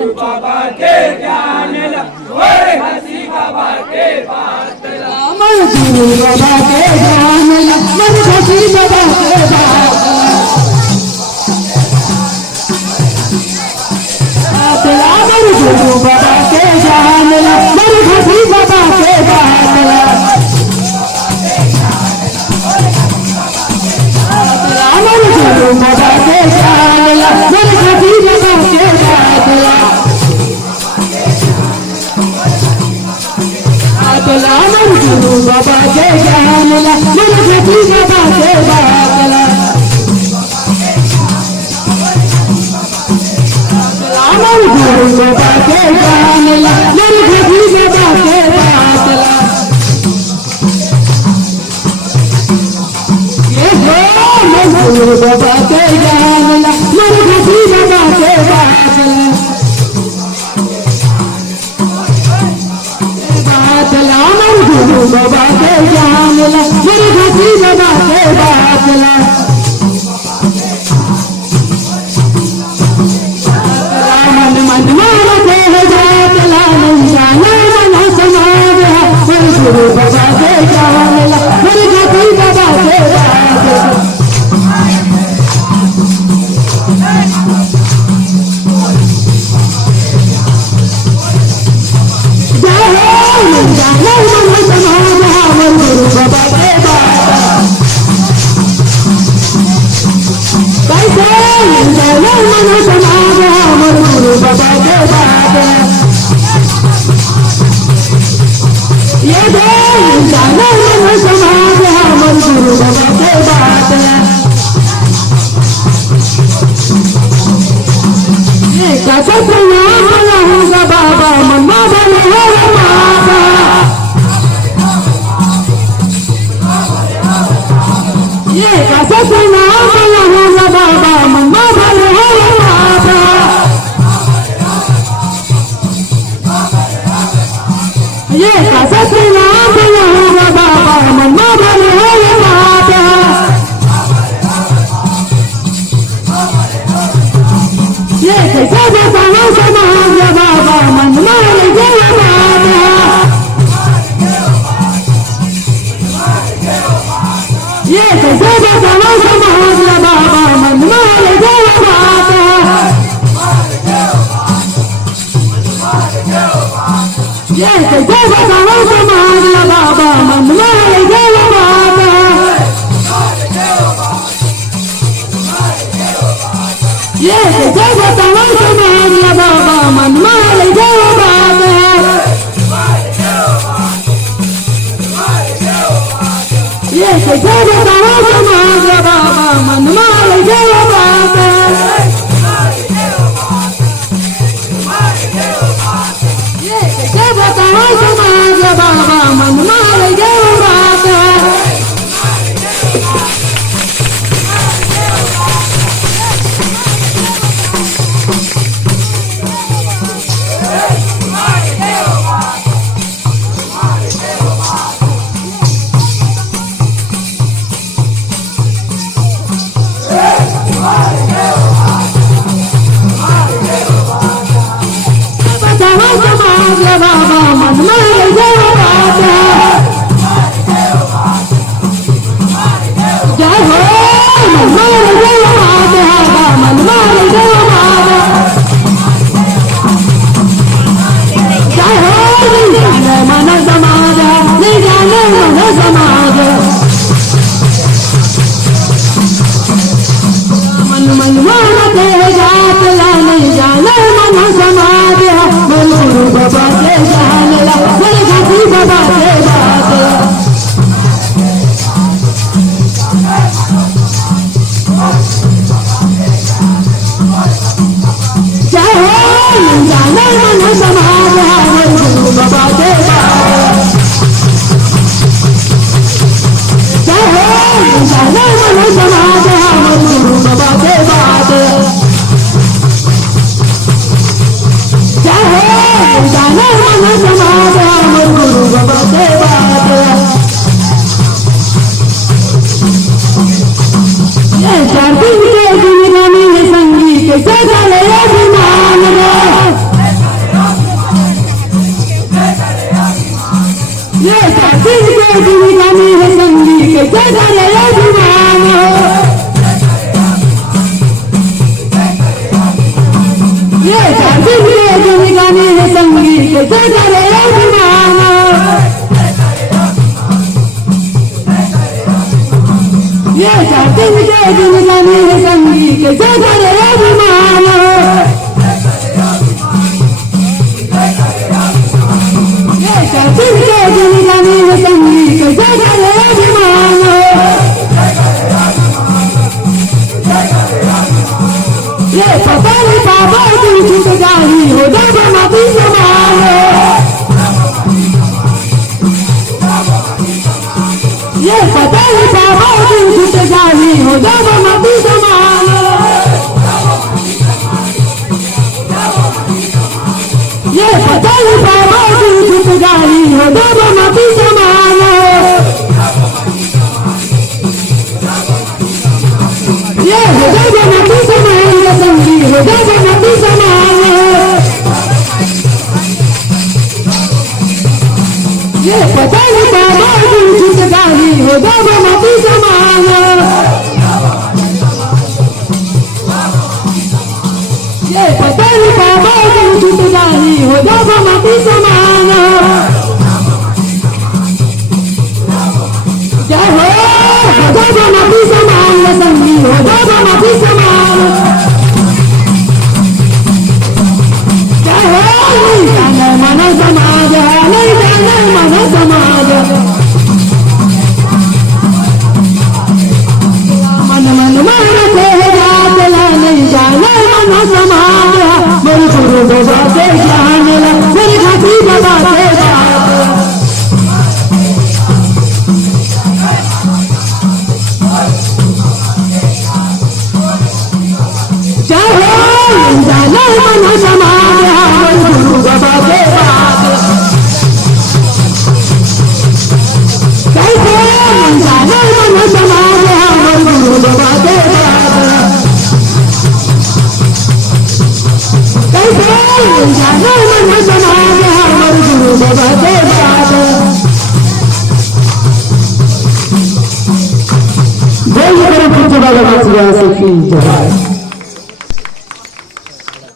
बाबा के ज्ञान ला, ओए हसी बाबा के बात ला। मन गुरु बाबा के ज्ञान ला, मन हसी बाबा के बात ला। मन गुरु बाबा के ज्ञान ला, मन हसी बाबा के बात ला। मन गुरु बाबा के ज्ञान ला, मन हसी बाबा के बात ला। मन गुरु बाबा के ज्ञान ला, मन हसी बाबा के बात ला। मन गुरु बाबा के ज्ञान ला, मन हसी बाबा के बात ला। मन गुरु बाबा के ज्ञान ला, मन हसी बाबा के बात ला। मन गुरु बाबा के ज्ञान ला, मन हसी बाबा के बात ला। मन मन मानते है जात ला, नहीं जाने मन समाज है। मन गुरु बाबा के ज्ञान ला, मन हसी बाबा के बात ला। बाबा मन्ना बने माता, ये कैसे सुना होगा बाबा मन्ना बने माता। ये कैसे सुना होगा बाबा मन्ना बने माता। ये कैसे बताना समाज बाबा मन मार गया माता। ये कैसे बताना समाज बाबा मन मार गया माता। ये कैसे बताना समाज बाबा मन मार गया माता। ये कैसे बताना समाज बाबा मन मार गया बात है। ये कैसे बताना समाज बाबा मन मार गया बात है। ये कैसे बताना समाज बाबा मन मार गया बात है। बाबा मन मार गया बात है। जय हो मन मार गया बात है, मन मार गया बात है। जय हो नहीं जाने मन समाज, नहीं जाने मन समाज। मन मन मानते जात ला, नहीं जाने मन समाज। मन गुरु बाबा के ज्ञान ला, मन हसी बाबा के बात ला। जय हो जाने मन समाज, मन गुरु बाबा के बात ला। जय हो जाने मन समाज, मन गुरु बाबा के बात ला। जय हो जाने मन समाज, मन गुरु बाबा के बात ला। ये चार दिन के दुनिया में संगीत कैसे चले अभिमान में। कैसे करे अभिमान ये शादी के जिंदगानी है संगी कैसे करे अभिमान ये शादी के जिंदगानी है संगी कैसे करे अभिमान ये शादी के जिंदगानी है संगी कैसे करे अभिमान ये पता नहीं बाबा तू छूट जाही हो जब मती समान ये पता नहीं बाबा तू छूट जाही हो जब मती समान ये पता नहीं बाबा तू छूट जाही हो जब मती समान ये हो जब मती समान संगी हो जब मती समान ये पता नहीं बाबा तू छूट जाही हो जब मती समान ये पता नहीं बाबा तू छूट जाही हो जब मती समान जय हो जब मती समान संगी हो जब मती समान जय हो नहीं जाने मन समाज नहीं जाने मन समाज मन मन मन से चला नहीं जाने मन समाज मेरे गुरु बाबा से ज्ञान ला मेरे घाटी बाबा से बात चाहे जाने मन समाज मेरे गुरु बाबा से बात कैसे जाने मन समाज मेरे गुरु बाबा से बात कैसे जाने मन समाज मेरे गुरु बाबा से बात बोलिए मेरे पूज्य बाबा से की जय।